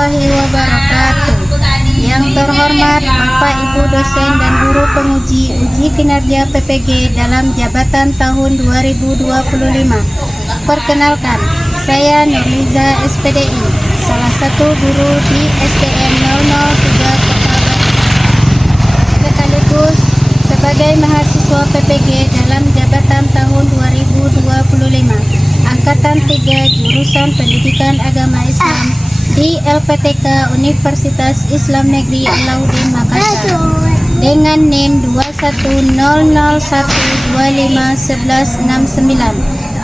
warahmatullahi wabarakatuh. Yang terhormat Bapak Ibu dosen dan guru penguji uji kinerja PPG dalam jabatan tahun 2025. Perkenalkan, saya Nurliza SPDI, salah satu guru di SDN 003 Kota Batu, sekaligus sebagai mahasiswa PPG dalam jabatan tahun 2025, Angkatan 3 jurusan Pendidikan Agama Islam di LPTK Universitas Islam Negeri Alauddin Makassar dengan NIM 2101251169.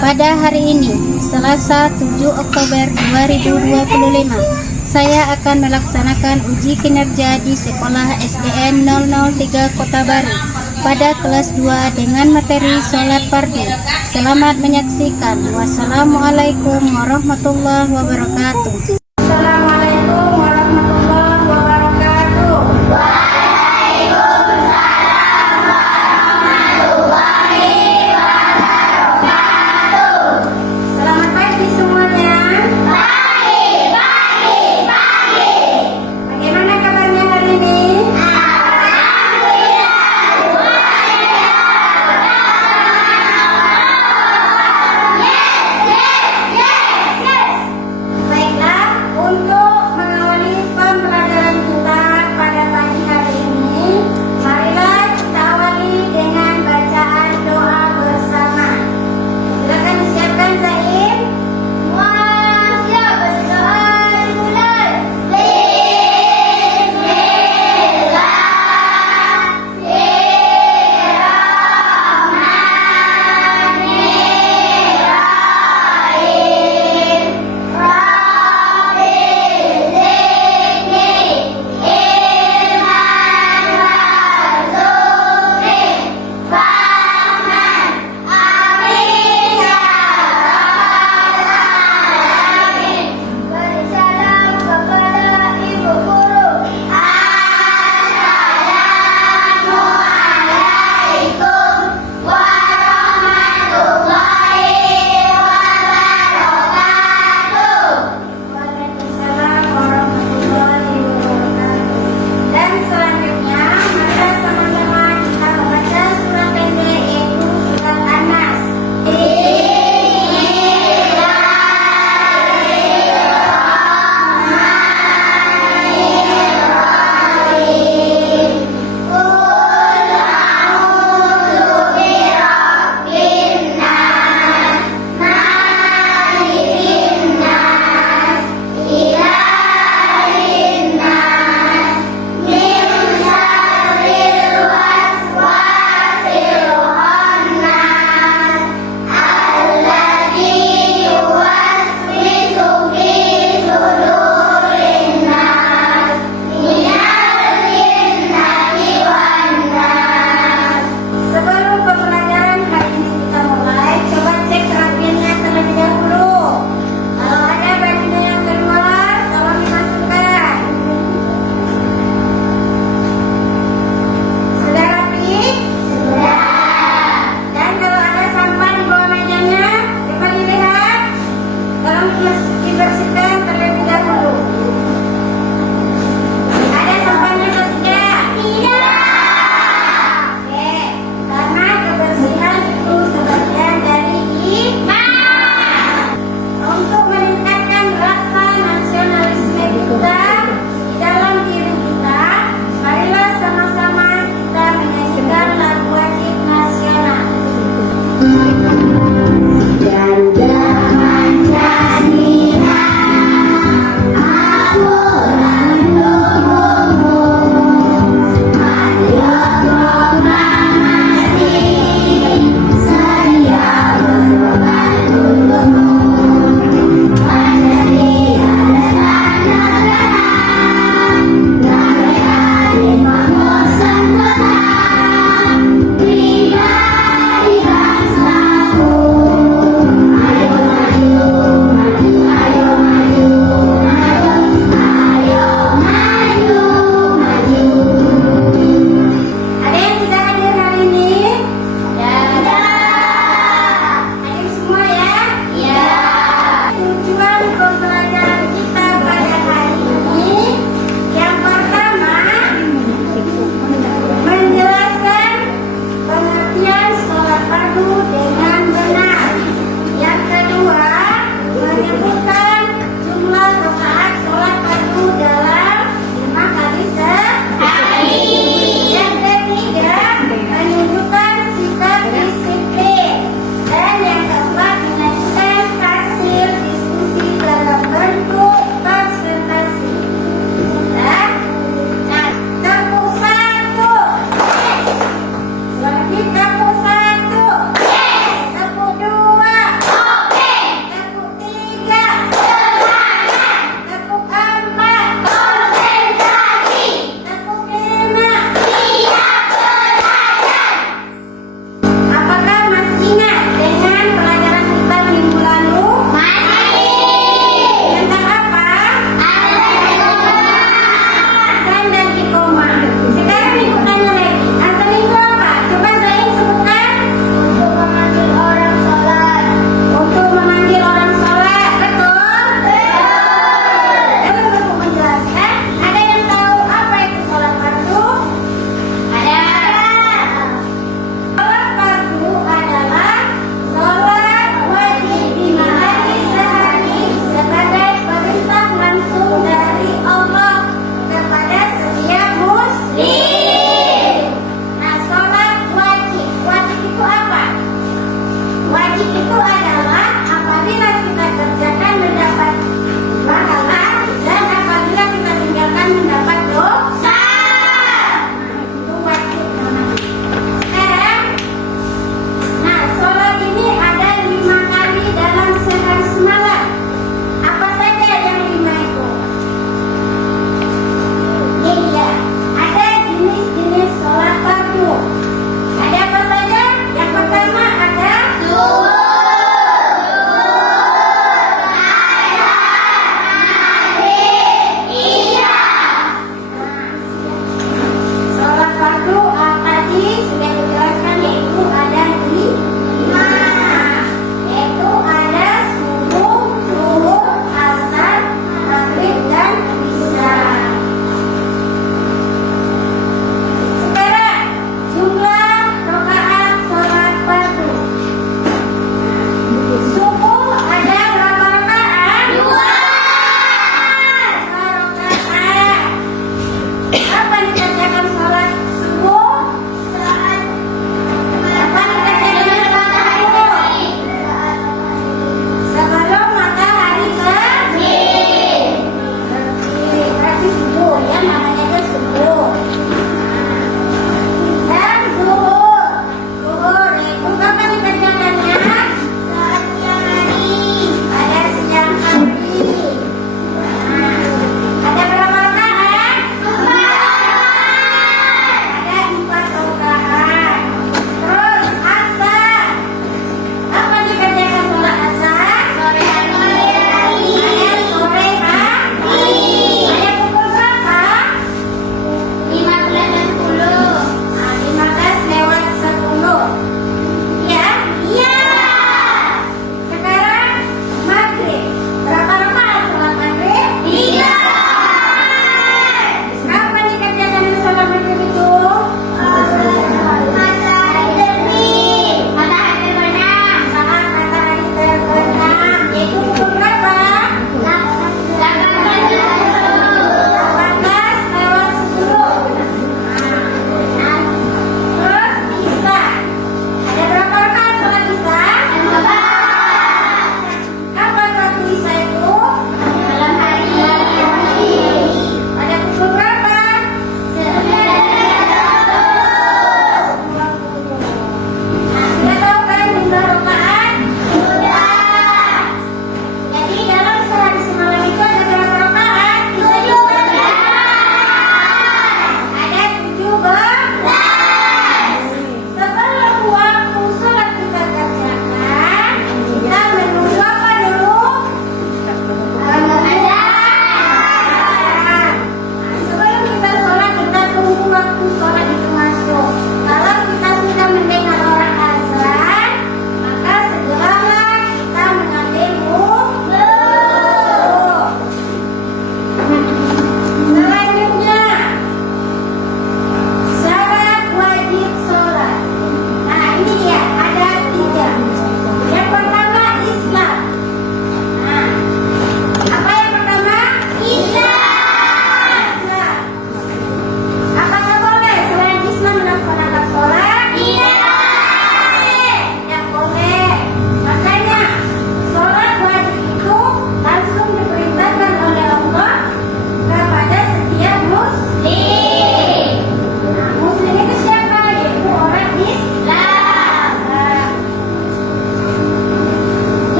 Pada hari ini, Selasa 7 Oktober 2025, saya akan melaksanakan uji kinerja di Sekolah SDN 003 Kota Baru pada kelas 2 dengan materi sholat fardu. Selamat menyaksikan. Wassalamualaikum warahmatullahi wabarakatuh. Assalamualaikum warahmatullahi wabarakatuh. Selamat pagi semuanya. Bagaimana kabarnya hari ini? Baiklah,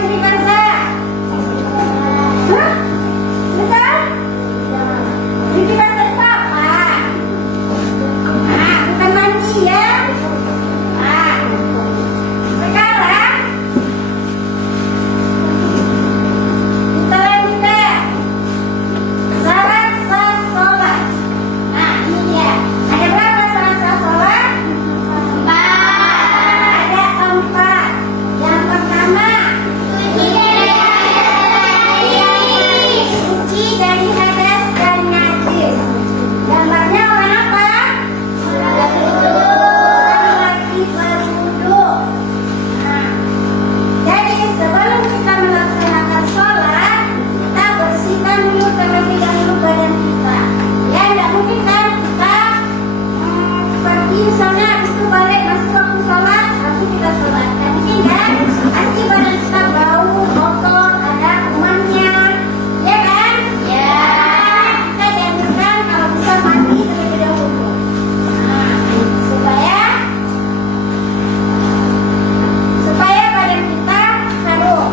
mandi basah? Hah? Sudah? Mandi basah itu apa? Nah, bukan mandi ya. Nah, sekarang kita lanjutkan syarat sah sholat. Nah, ini dia. Ada berapa syarat sah sholat? 4. Ada 4. Yang pertama, suci dari hadas dan najis. Gambarnya orang apa? Orang lagi berwudu. Nah, jadi sebelum kita melaksanakan sholat, kita bersihkan dulu terlebih dahulu badan kita. Ya, tidak mungkin kan kita pergi misalnya habis itu balik masuk waktu sholat, langsung kita sholat. Tidak mungkin kan? Pasti badan kita bau, kotor, ada kumannya. Ya kan? Ya. Kita dianjurkan kalau bisa mandi terlebih dahulu. Nah, supaya badan kita harum.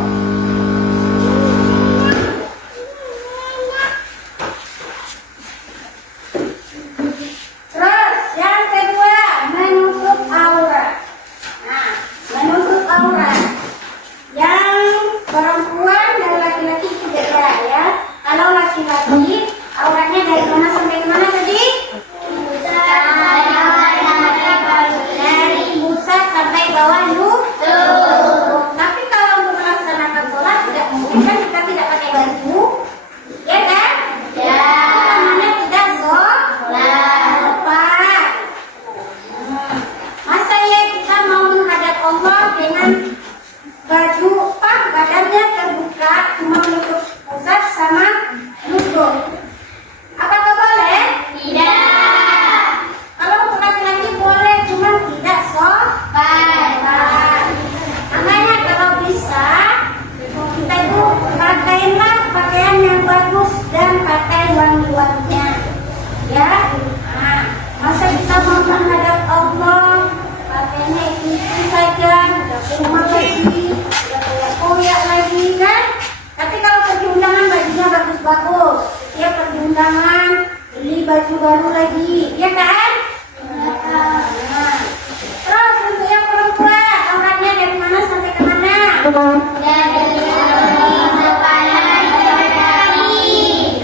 Terus yang kedua, menutup aurat. Nah, menutup aurat. Yang perempuan dan laki-laki itu beda ya. Kalau laki-laki auratnya dari mana sampai ke mana tadi? Dari pusat sampai bawah lutut. Tapi kalau untuk melaksanakan sholat tidak mungkin kan kita tidak pakai baju, ya kan? Ya. Itu namanya tidak sholat. Masa ya kita mau menghadap Allah dengan baju badannya terbuka cuma menutup pusat sama lutut? Apakah boleh? Tidak. Kalau untuk laki-laki boleh, cuma tidak sholat. Makanya kalau bisa kita itu pakailah pakaian yang bagus dan pakai wangi-wanginya, ya. Nah, masa kita mau menghadap Allah pakainya itu saja, udah rumah lagi, udah koyak lagi kan? Tapi kalau pergi undangan bajunya bagus-bagus, setiap pergi undangan beli baju baru lagi, ya kan? Nah, terus untuk yang perempuan auratnya dari mana sampai ke mana?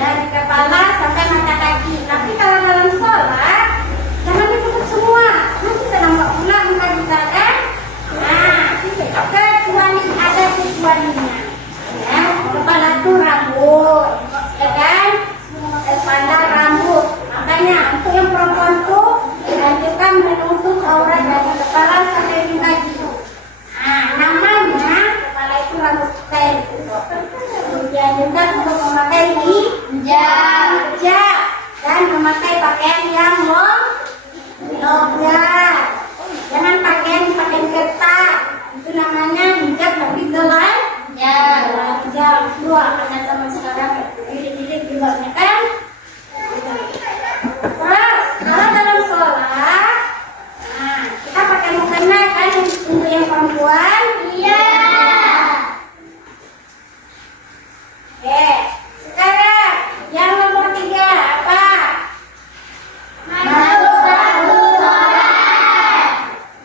Dari kepala sampai mata kaki. Tapi kalau dalam sholat jangan ditutup semua, nanti nampak pula muka kita kan? Nah, kecuali ada kecualinya. Ya, kepala itu rambut, ya kan? Kepala rambut. Makanya untuk yang perempuan tuh dianjurkan menutup aurat dari kepala sampai ujung kaki. Nah, namanya kepala itu rambut kain. Dianjurkan untuk memakai hijab dan memakai pakaian yang longgar. Jangan pakaian ketat. Itu namanya hijab tapi gelap. Hijab dua karena sama sekarang diri-diri juga kan. Terus kalau dalam sholat, nah kita pakai mukena kan untuk yang perempuan. Iya. Oke, sekarang yang nomor 3 apa? Masuk waktu sholat.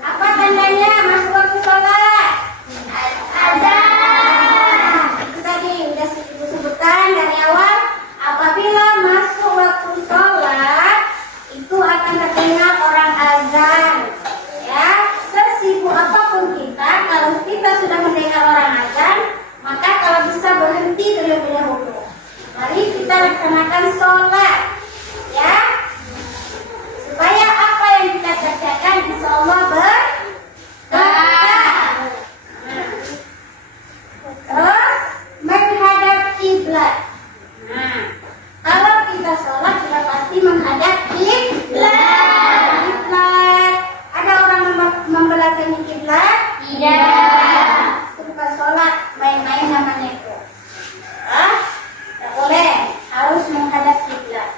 Apa tandanya masuk waktu sholat? Ada. Itu tadi udah sebutkan dari awal. Apabila masuk waktu sholat, itu akan terdengar orang azan. Ya, sesibuk apapun kita, kalau kita sudah mendengar orang azan, maka kalau bisa berhenti terlebih dahulu. Mari kita laksanakan sholat, ya, supaya apa yang kita kerjakan insya Allah berkah. Terus menghadap kiblat. Nah, kalau kita sholat sudah pasti menghadap kiblat. Ada orang membelakangi kiblat? Tidak. Itu bukan sholat, main-main namanya itu. Tidak boleh, harus menghadap kiblat.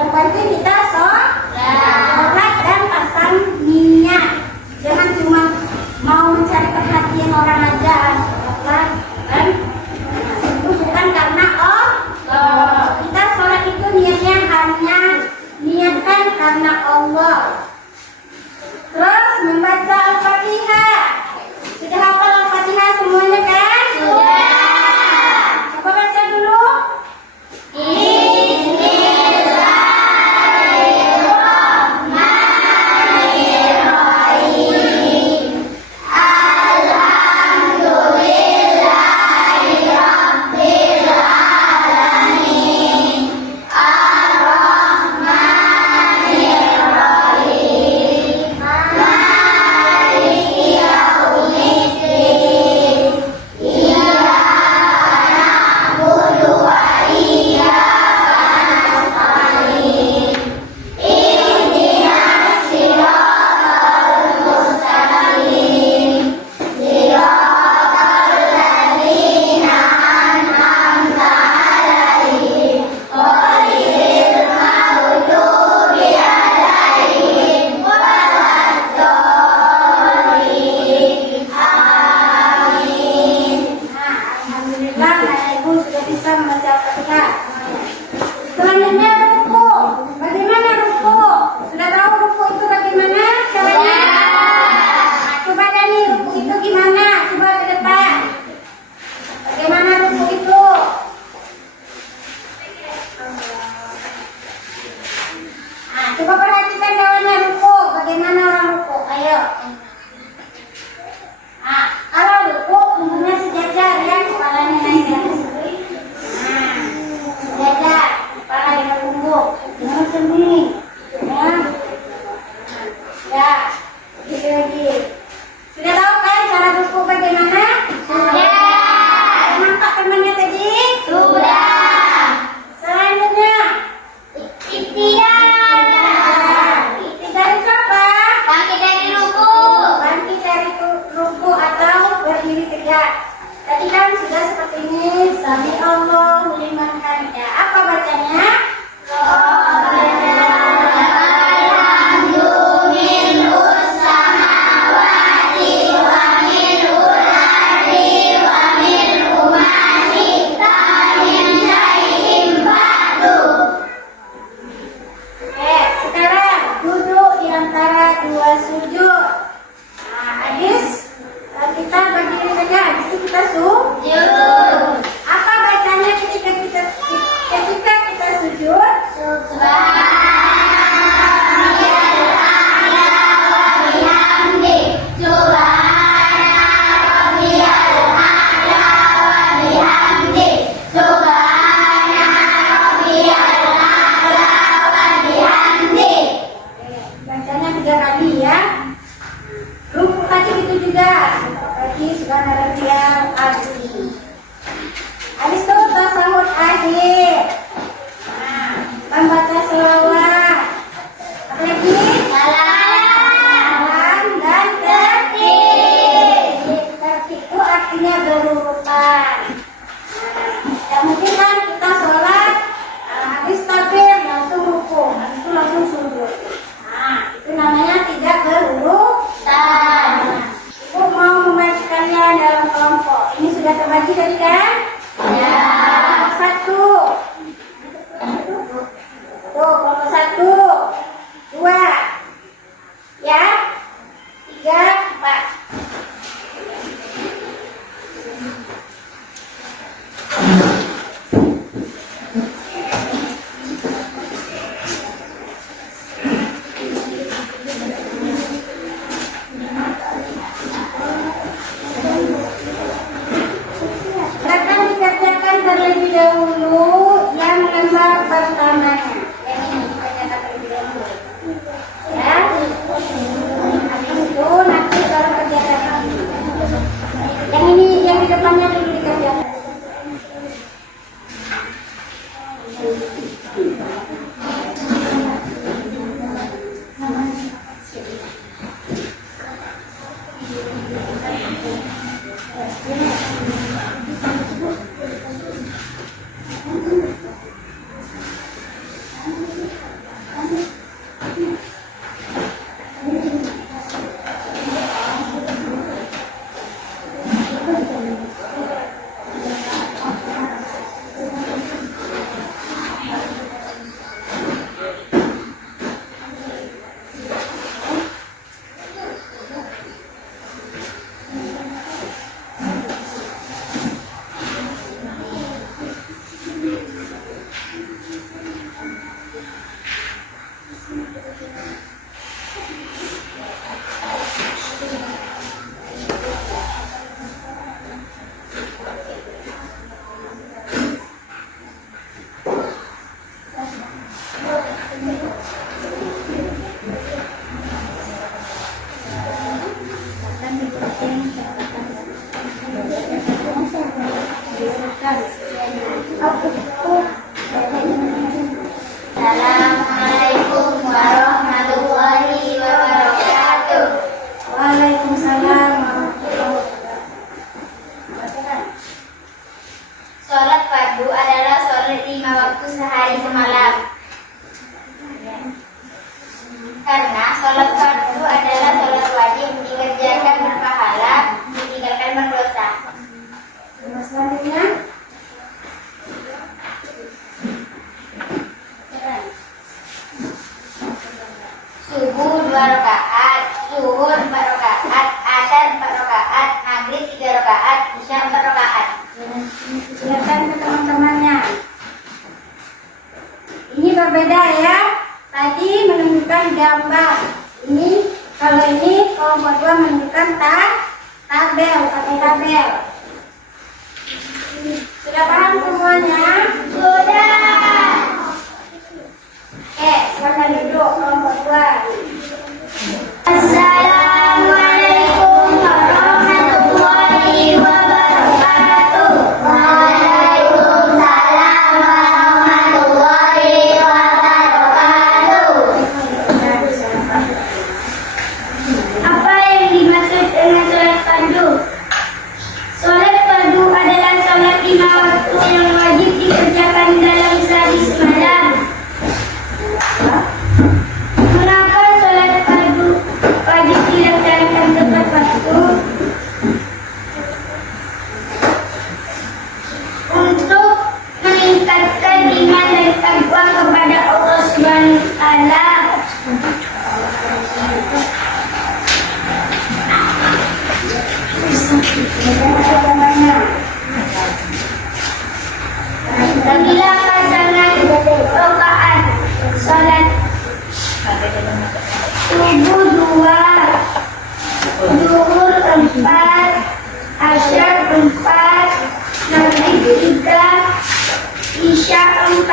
Yang penting kita sholat dan pasang niat. Jangan cuma mau mencari perhatian orang aja. Sholat kan? Itu bukan karena kita sholat itu niatnya hanya niatkan karena Allah. Terus membaca Al-Fatihah. Sudah hafal Al-Fatihah semuanya kan? Sudah. Coba baca dulu. Selanjutnya ruku. Bagaimana ruku? Sudah tahu ruku itu bagaimana caranya? Coba Dani, ruku itu gimana? Coba ke depan. Bagaimana ruku itu? Coba perhatikan lawannya ruku. Bagaimana orang ruku? Ayo. Kalau ruku punggungnya sejajar ya, kepalanya naik di atas. Sejajar. Kepala dengan punggung, jangan sembunyi, ya, gitu lagi. Sudah tahu kan cara ruku bagaimana? Sudah. Nampak temannya tadi? Sudah. Selanjutnya, iktidal. Iktidal itu apa? Bangkit dari ruku. Bangkit dari ruku atau berdiri tegak. Tadi kan sudah seperti ini. Sami Allahu liman hamidah. Apa bacanya? Sekarang duduk di antara dua sujud. Habis kita berdiri tegak, habis itu kita sujud. Apa bacanya ketika kita sujud? Bacanya 3 kali ya. Ruku tadi itu juga. Tadi subhanallahil azim. Habis itu tasawuf akhir. Membaca selawat. Apa lagi? Salam dan tertib. Tertib itu artinya berurutan. Ya mungkin kan kita sholat, habis takbir langsung ruku, habis itu langsung sujud. Itu namanya tidak berurutan. Ibu mau membagi kalian dalam kelompok. Ini sudah terbagi tadi kan? Ya. Satu. Tuh, Assalamualaikum warahmatullahi wabarakatuh. Waalaikumsalam warahmatullahi wabarakatuh. Sholat fardu adalah sholat 5 waktu sehari semalam. Karena sholat fardu adalah sholat wajib dikerjakan berpahala, ditinggalkan berdosa. Selanjutnya, subuh 2 rakaat, zuhur 4 rakaat, asar 4 rakaat, maghrib 3 rakaat, isya 4 rakaat. Silakan ke teman-temannya. Ini berbeda ya. Tadi menunjukkan gambar. Ini kalau ini kelompok 2 menunjukkan tabel, pakai tabel. Sudah paham semuanya? Sudah. Oke, silakan duduk kelompok 2. Assalamualaikum warahmatullahi wabarakatuh. Waalaikumsalam warahmatullahi wabarakatuh. Apa yang dimaksud dengan sholat fardu? Sholat fardu adalah sholat 5 waktu yang wajib dikerjakan dalam sehari semalam. Mengapa sholat fardu wajib dilaksanakan tepat waktu? Untuk meningkatkan iman dan takwa kepada Allah Subhanahu wa Ta'ala. Apabila pasangan rakaat sholat subuh 2, zuhur 4, asyar 4, maghrib 3, isya 4